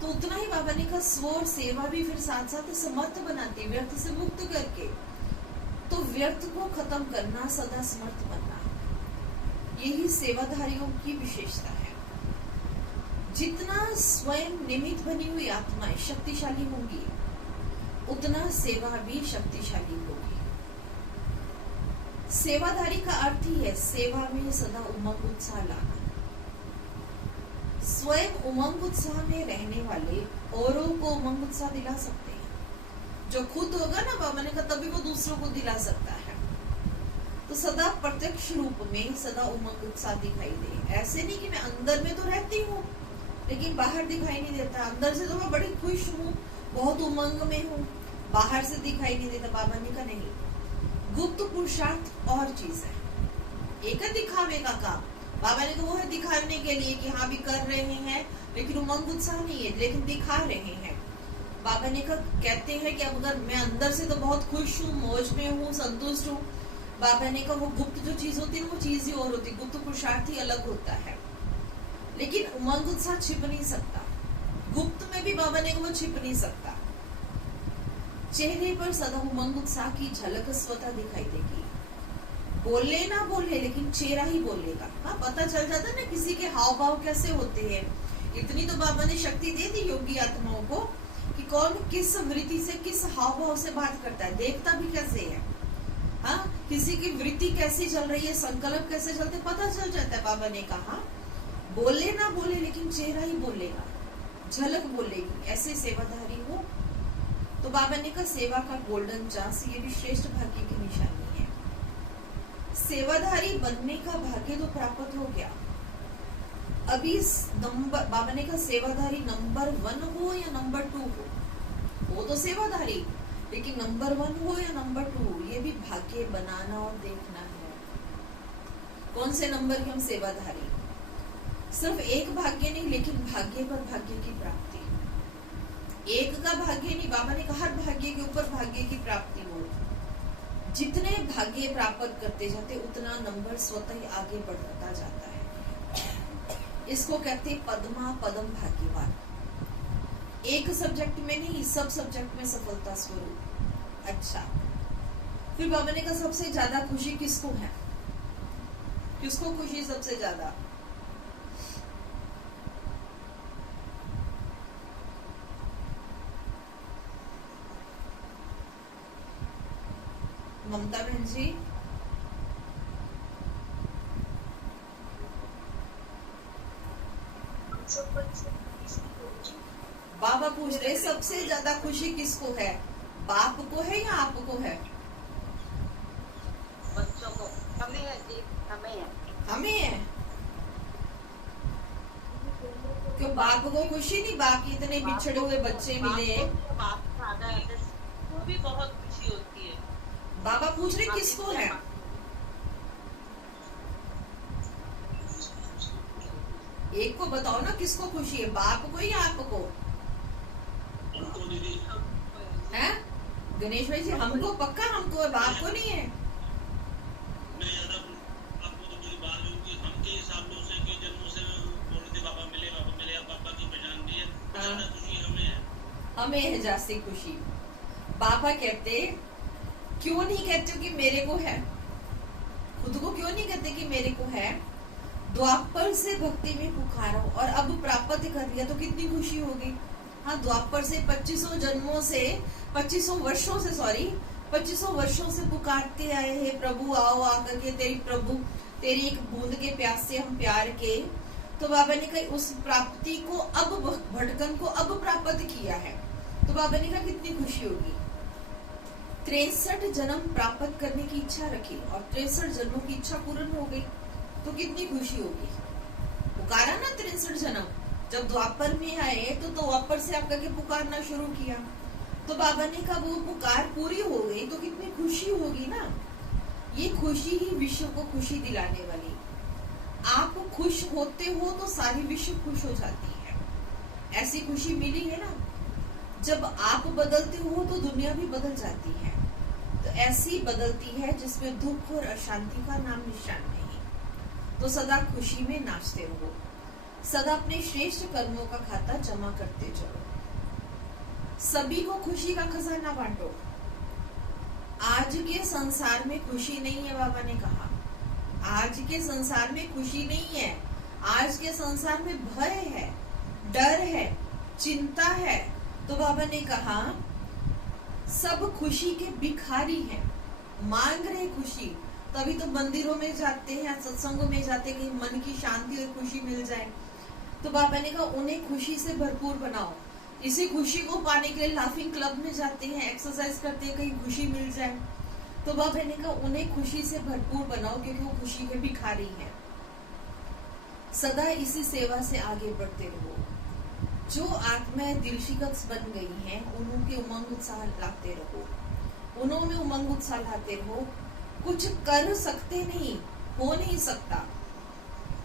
तो उतना ही बाबा ने कहा स्व और सेवा भी फिर साथ साथ समर्थ बनाती, व्यर्थ से मुक्त करके। तो व्यर्थ को खत्म करना, सदा समर्थ बनना, यही सेवाधारियों की विशेषता है। जितना स्वयं निमित्त बनी हुई आत्माएं शक्तिशाली होंगी, उतना सेवा भी शक्तिशाली होगी। सेवाधारी का अर्थ ही है सेवा में सदा उमंग उत्साह लाना। स्वयं उमंग उत्साह में रहने वाले औरों को उमंग उत्साह दिला सकते हैं। जो खुद होगा ना, बाबा ने कहा तभी वो दूसरों को दिला सकता है। तो सदा प्रत्यक्ष रूप में सदा उमंग उत्साह दिखाई दे। ऐसे नहीं कि मैं अंदर में तो रहती हूँ लेकिन बाहर दिखाई नहीं देता। अंदर से तो मैं बड़ी खुश हूँ, बहुत उमंग में हूँ, बाहर से दिखाई नहीं देता। बाबा ने कहा नहीं, गुप्त पुरुषार्थ और चीज है, एक है दिखावे का काम। बाबा ने कहा वो है दिखाने के लिए कि हाँ भी कर रहे हैं, लेकिन उमंग उत्साह नहीं है, लेकिन दिखा रहे हैं। बाबा ने कहा कहते हैं कि अब अगर मैं अंदर से तो बहुत खुश हूँ, मौज में हूँ, संतुष्ट हूँ, बाबा ने कहा वो गुप्त जो चीज होती है वो चीज ही और होती है, गुप्त पुरुषार्थ ही अलग होता है। लेकिन उमंग उत्साह छिप नहीं सकता, गुप्त में भी बाबा ने कहा वो छिप नहीं सकता। चेहरे पर सदा उमंग उत्साह की झलक स्वतः दिखाई देगी। बोले ना बोले लेकिन चेहरा ही बोलेगा। हाँ, पता चल जाता है ना किसी के हाव भाव कैसे होते हैं। इतनी तो बाबा ने शक्ति दे दी योगी आत्माओं को कि कौन किस वृत्ति से, किस हाव भाव से बात करता है, देखता भी कैसे है। हाँ, किसी की वृत्ति कैसी चल रही है, संकल्प कैसे चलते, पता चल जाता है। बाबा ने कहा बोले ना बोले लेकिन चेहरा ही बोलेगा, झलक बोलेगी। ऐसे सेवाधारी हो। तो बाबा ने कहा सेवा का गोल्डन चांस, ये भी श्रेष्ठ भाग्य की निशानी है। सेवाधारी बनने का भाग्य तो प्राप्त हो गया। अभी नंबर, बाबा ने कहा सेवाधारी नंबर 1 हो या नंबर 2 हो, वो तो सेवाधारी, लेकिन नंबर 1 हो या नंबर 2 हो, ये भी भाग्य बनाना और देखना है। कौन से नंबर के हम सेवाधारी? सिर्फ एक भाग्य नहीं, लेकिन भाग्य पर भाग्य की प्राप्ति। एक का भाग्य नहीं, बाबा ने कहा हर भाग्य के ऊपर भाग्य की प्राप्ति हो। जितने भाग्य प्राप्त करते जाते उतना नंबर स्वतः ही आगे बढ़ता जाता है। इसको कहते हैं पद्मा पदम भाग्यवान। एक सब्जेक्ट में नहीं, सब सब्जेक्ट में सफलता स्वरूप। अच्छा, फिर बाबा ने कहा सबसे ज्यादा खुशी किसको है? किसको खुशी सबसे ज्यादा? ममता बहन जी, बाबा पूछ रहे सबसे ज्यादा खुशी किसको है? बाप को है या आपको है? बच्चों को। हमें है जी, हमें है। हमें है। क्यों बाप को खुशी नहीं? बाप के इतने बिछड़े हुए बच्चे मिले। बाप ज्यादा है तो भी बहुत खुशी होती है। बाबा पूछ रहे किसको है? एक को बताओ ना किसको खुशी है, बाप को या आपको? है गणेश भाई जी, हमको पक्का हमको है, बाप को नहीं है। हमें है जास्ती खुशी। बाबा कहते, क्यों नहीं कहते हो कि मेरे को है, खुद को क्यों नहीं कहते कि मेरे को है। द्वापर से भक्ति में पुकारो और अब प्राप्त कर लिया तो कितनी खुशी होगी। हाँ, द्वापर से 2500 जन्मों से 2500 वर्षों से पुकारते आए हैं, प्रभु आओ आकर के तेरी एक बूंद के प्यास से हम प्यार के। तो बाबा ने कहा उस प्राप्ति को अब भटकन को अब प्राप्त किया है, तो बाबा ने कहा कितनी खुशी होगी। 63 जन्म प्राप्त करने की इच्छा रखी और 63 जन्मों की इच्छा पूर्ण हो गई, तो कितनी खुशी होगी। पुकारा ना 63 जन्म, जब द्वापर में आए तो द्वापर से आकर के पुकारना शुरू किया, तो बाबा ने कहा वो पुकार पूरी हो गई तो कितनी खुशी होगी ना। ये खुशी ही विश्व को खुशी दिलाने वाली। आप खुश होते हो तो सारी विश्व खुश हो जाती है, ऐसी खुशी मिली है ना। जब आप बदलते हो तो दुनिया भी बदल जाती है, तो ऐसी बदलती है जिसमें दुख और अशांति का नाम निशान नहीं। तो सदा खुशी में नाचते रहो, सदा अपने श्रेष्ठ कर्मों का खाता जमा करते चलो, सभी को खुशी का खजाना बांटो। आज के संसार में खुशी नहीं है, बाबा ने कहा आज के संसार में खुशी नहीं है। आज के संसार में भय है, डर है, चिंता है। तो बाबा ने कहा सब खुशी के भिखारी हैं, मांग रहे खुशी, तभी तो मंदिरों में जाते हैं, सत्संगों में जाते हैं, कहीं मन की शांति और खुशी मिल जाए। तो बाबा ने कहा उन्हें खुशी से भरपूर बनाओ। इसी खुशी को पाने के लिए लाफिंग क्लब में जाते हैं, एक्सरसाइज करते हैं, कहीं खुशी मिल जाए। तो बाबा ने कहा उन्हें खुशी से भरपूर बनाओ, क्योंकि वो खुशी के भिखारी हैं। सदा इसी सेवा से आगे बढ़ते रहो। जो आत्माएं दिलशिकत बन गई हैं, उनके उमंग उत्साह लाते रहो, उन्होंने उमंग उत्साह लाते रहो। कुछ कर सकते नहीं, हो नहीं सकता,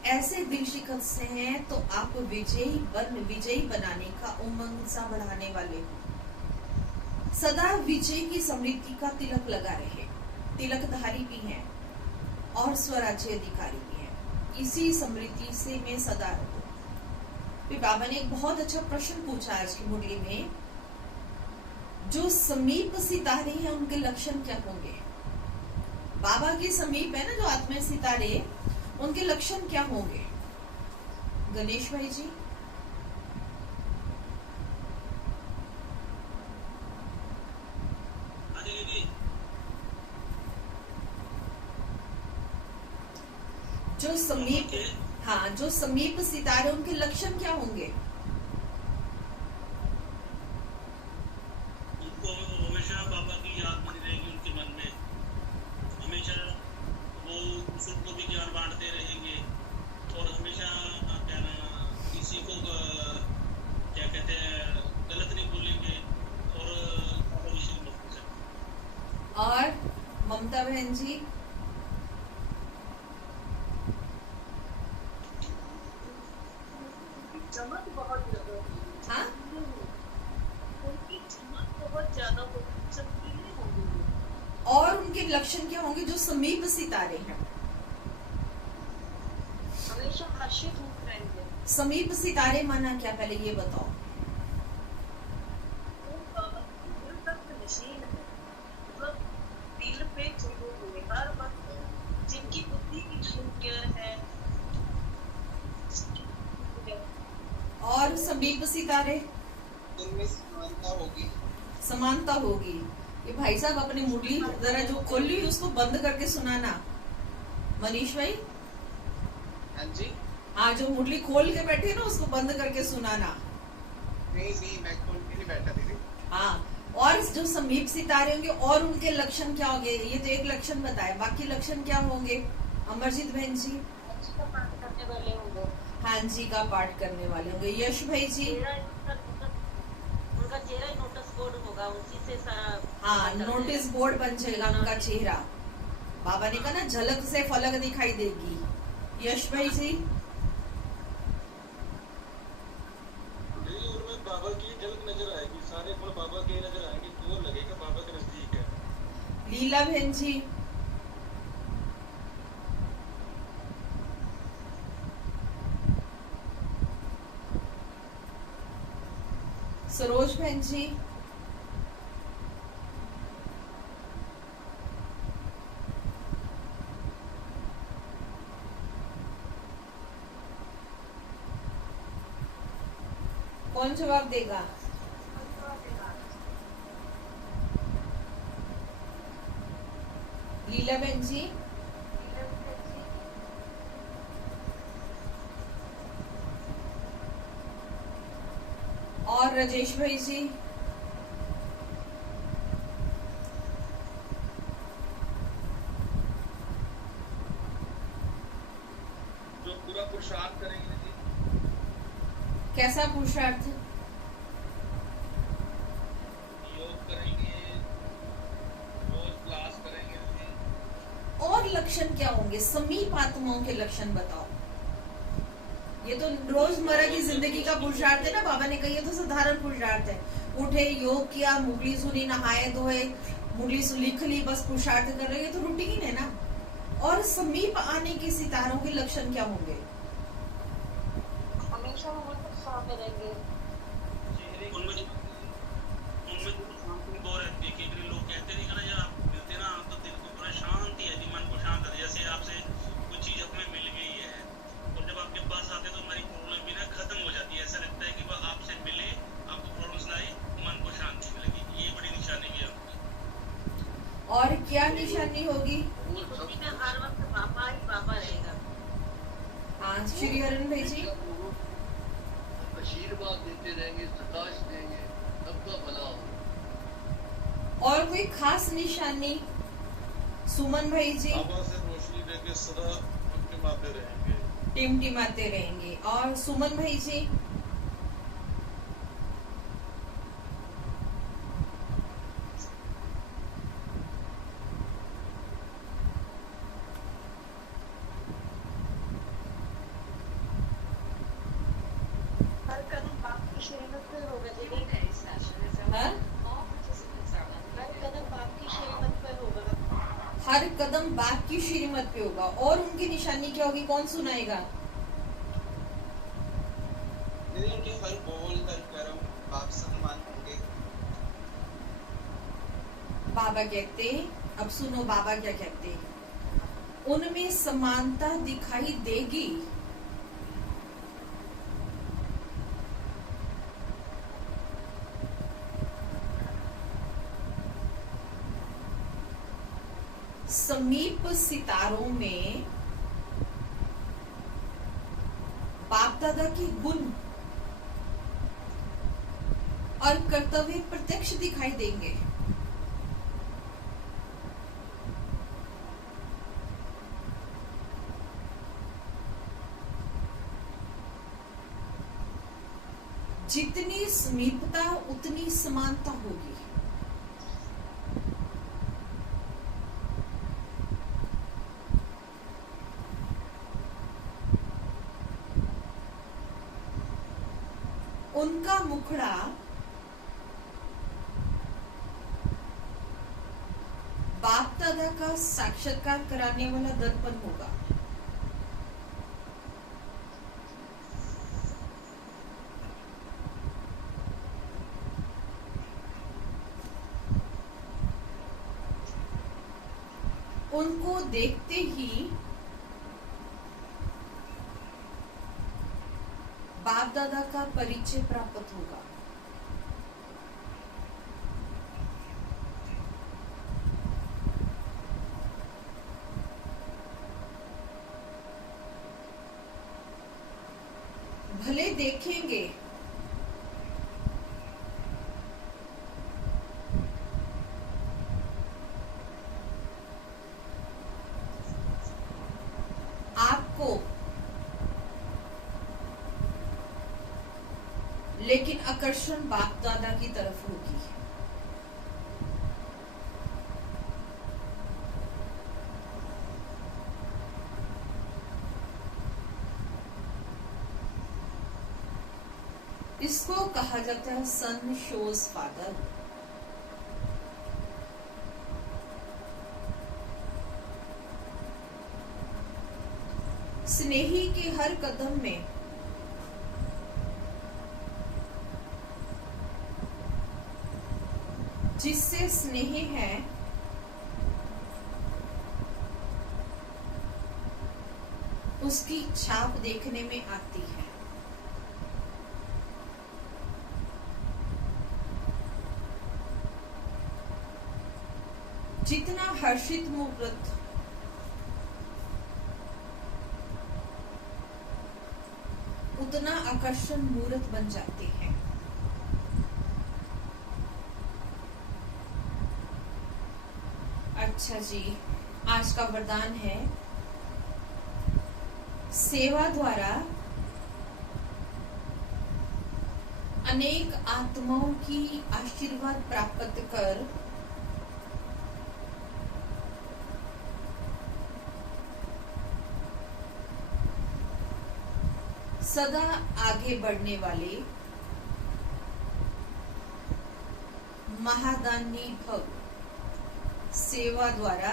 ऐसे दिलशिकत से हैं तो आप विजयी बनाने का उमंग उत्साह बढ़ाने वाले हो। सदा विजय की समृद्धि का तिलक लगा रहे, तिलकधारी भी हैं और स्वराज्य अधिकारी भी हैं। इसी समृद्धि से मैं सदा रहूं। फिर बाबा ने एक बहुत अच्छा प्रश्न पूछा आज की मुरली में, जो समीप सितारे हैं उनके लक्षण क्या होंगे। बाबा के समीप है ना जो आत्मा सितारे, उनके लक्षण क्या होंगे। गणेश भाई जी, जो समीप, हाँ जो समीप सितारे उनके लक्षण क्या होंगे। उनको हमेशा बाबा की याद बनी रहेगी उनके मन में, हमेशा वो दूसरों को भी ज्ञान बांटते रहेंगे और हमेशा किसी को क्या कहते हैं गलत नहीं बोलेंगे और ममता बहन जी, चमक बहुत ज्यादा, हाँ उनकी चमक बहुत ज्यादा चमकीले होंगे। और उनके लक्षण क्या होंगे जो समीप सितारे हैं। हमेशा हर्षित होते रहेंगे। समीप सितारे माना क्या, पहले ये बताओ। वो बाबा की दिल तक नशीन है, मतलब दिल पे चुभे हुए हर वक्त, जिनकी बुद्धि की क्लियर है। और समीप सितारे उनमें समानता होगी, समानता होगी। ये भाई साहब अपनी मुरली जरा जो खोली उसको बंद करके सुनाना। मनीष भाई, हाँ जी, हाँ जो मुरली खोल के बैठे ना उसको बंद करके सुनाना। नहीं मैं खोल के नहीं बैठा दीदी। हाँ, और जो समीप सितारे होंगे और उनके लक्षण क्या होंगे, ये तो एक लक्षण बताए, बाकी लक्षण क्या होंगे। अमरजीत बहन जी, का पाठ करने वाले होंगे, हाँ जी का पाठ करने वाले होंगे। यश भाई जी, उनका चेहरा नोटिस बोर्ड होगा, उसी से सारा, हाँ नोटिस बोर्ड बन जाएगा उनका चेहरा। बाबा ने कहा ना झलक से फलक दिखाई देगी। यश भाई जी, उनमें बाबा की झलक नजर आएगी, सारे गुण बाबा के नजर आएंगे, तो लगेगा बाबा के नजदीक है। लीला बहन जी, सरोज बहन जी, कौन जवाब देगा? लीला बहन जी, और राजेश भाई जी, जो पूरा पुरुषार्थ करेंगे जी, कैसा पुरुषार्थ? योग करेंगे, रोज क्लास करेंगे जी। और लक्षण क्या होंगे? समीप आत्माओं के लक्षण बताओ। ये तो रोजमर्रा की जिंदगी का पुरुषार्थ है ना, बाबा ने कही, ये तो साधारण पुरुषार्थ है। उठे, योग किया, मुरली सुनी, नहाए धोए, मुरली लिख ली, बस पुरुषार्थ कर रहे, ये तो रूटीन है ना। और समीप आने के सितारों के लक्षण क्या होंगे? हमेशा वो सामने रहेंगे। उनमें शांति दो रहती है। कई लोग कहते नहीं ना, जब आप मिलते ना तो दिल को पूरा शांति है जी, मन को शांत है। जैसे आपसे कोई चीज अपने मिल गई है और जब आपके पास आते तो हमारी प्रॉब्लम भी ना खत्म हो जाती है। ऐसा लगता है कि वह आपसे मिले, आपको प्रॉब्लम सुनाई, मन को शांति मिलेगी। ये बड़ी निशानी भी है आपकी। और क्या निशानी होगी? बुद्धि में हर वक्त बाबा ही बाबा रहेगा। हाँ, श्री हरण भाई जी। आशीर्वाद देते रहेंगे, प्रकाश देंगे, सबका भला हो। और कोई खास निशानी? सुमन भाई जी। बाबा से रोशनी लेके सदा टिमटिमाते रहेंगे। टिमटिमाते रहेंगे। और सुमन भाई जी? हर कदम बाप की शरीमत पर होगा जी। हाँ? हर कदम बाप की शरीमत पर होगा। हर कदम बाप की श्रीमत पे होगा। और उनकी निशानी क्या होगी? कौन सुनाएगा? दीदी उनके हर बोल हर कर्म बाप सम्मान होंगे। बाबा कहते, अब सुनो बाबा क्या कहते, उनमें समानता दिखाई देगी। समीप सितारों में बाप दादा के गुण और कर्तव्य प्रत्यक्ष दिखाई देंगे। जितनी समीपता उतनी समानता होगी। उनका मुखड़ा बाप दादा का साक्षात्कार कराने वाला दर्पण होगा। उनको देखते ही बाप दादा का परिचय प्राप्त होगा। भले देखेंगे आपको, लेकिन आकर्षण बाप दादा की तरफ होगी। इसको कहा जाता है सन शोज फादर। स्नेही के हर कदम में जिससे स्नेह है उसकी छाप देखने में आती है। जितना हर्षित मुहूर्त उतना आकर्षण मुहूर्त बन जाते हैं। अच्छा जी, आज का वरदान है सेवा द्वारा अनेक आत्माओं की आशीर्वाद प्राप्त कर सदा आगे बढ़ने वाले महादानी भव। सेवा द्वारा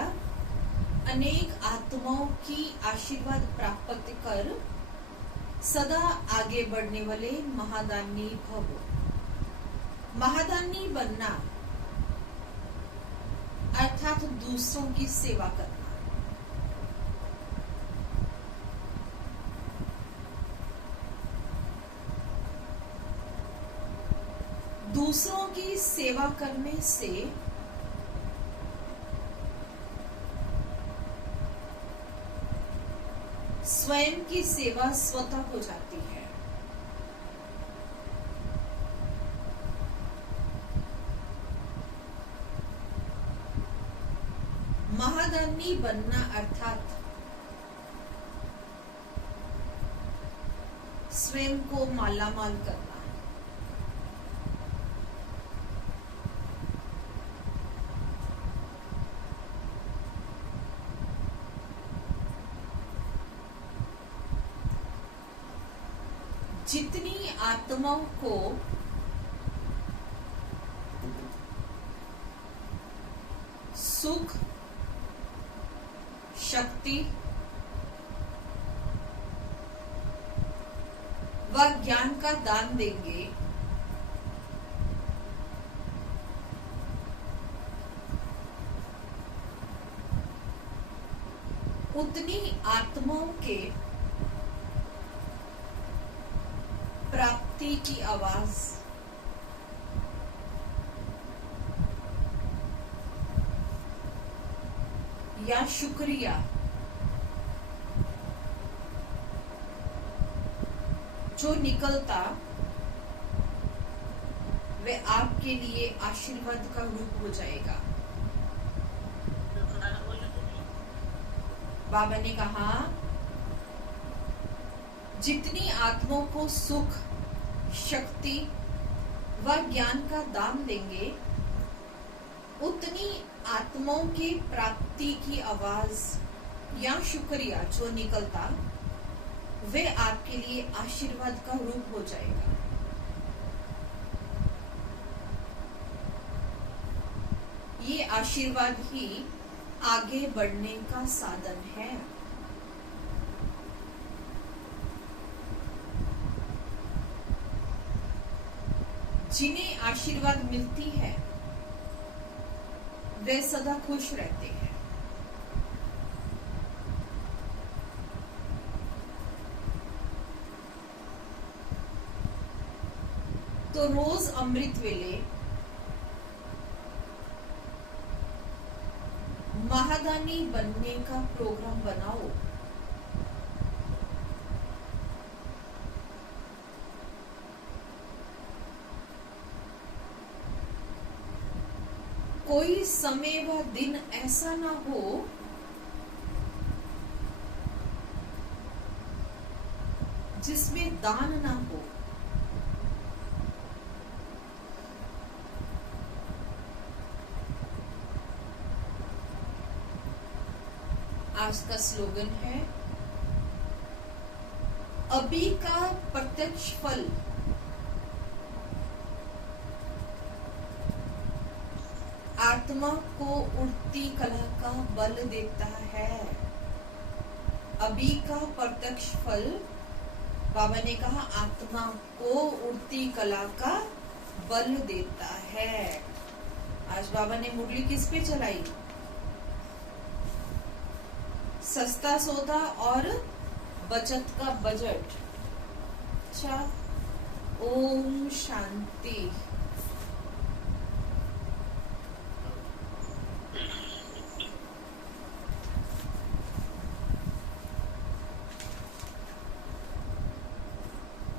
अनेक आत्माओं की आशीर्वाद प्राप्त कर सदा आगे बढ़ने वाले महादानी भव। महादानी बनना अर्थात दूसरों की सेवा करना। दूसरों की सेवा करने से स्वयं की सेवा स्वतः हो जाती है। महादानी बनना अर्थात स्वयं को मालामाल करना। जितनी आत्माओं को सुख, शक्ति व ज्ञान का दान देंगे, उतनी आत्माओं के प्राप्ति की आवाज या शुक्रिया जो निकलता वह आपके लिए आशीर्वाद का रूप हो जाएगा। बाबा ने कहा जितनी आत्माओं को सुख, शक्ति व ज्ञान का दान देंगे, उतनी आत्माओं के प्राप्ति की आवाज या शुक्रिया जो निकलता वह आपके लिए आशीर्वाद का रूप हो जाएगा। ये आशीर्वाद ही आगे बढ़ने का साधन है। जिन्हें आशीर्वाद मिलती है वे सदा खुश रहते हैं। तो रोज अमृत वेले महादानी बनने का प्रोग्राम बनाओ। कोई समय व दिन ऐसा ना हो जिसमें दान ना हो। आज का स्लोगन है अभी का प्रत्यक्ष फल आत्मा को उड़ती कला का बल देता है। अभी का प्रत्यक्ष फल, बाबा ने कहा, आत्मा को उड़ती कला का बल देता है। आज बाबा ने मुरली किस पे चलाई? सस्ता सौदा और बचत का बजट। अच्छा, ओम शांति।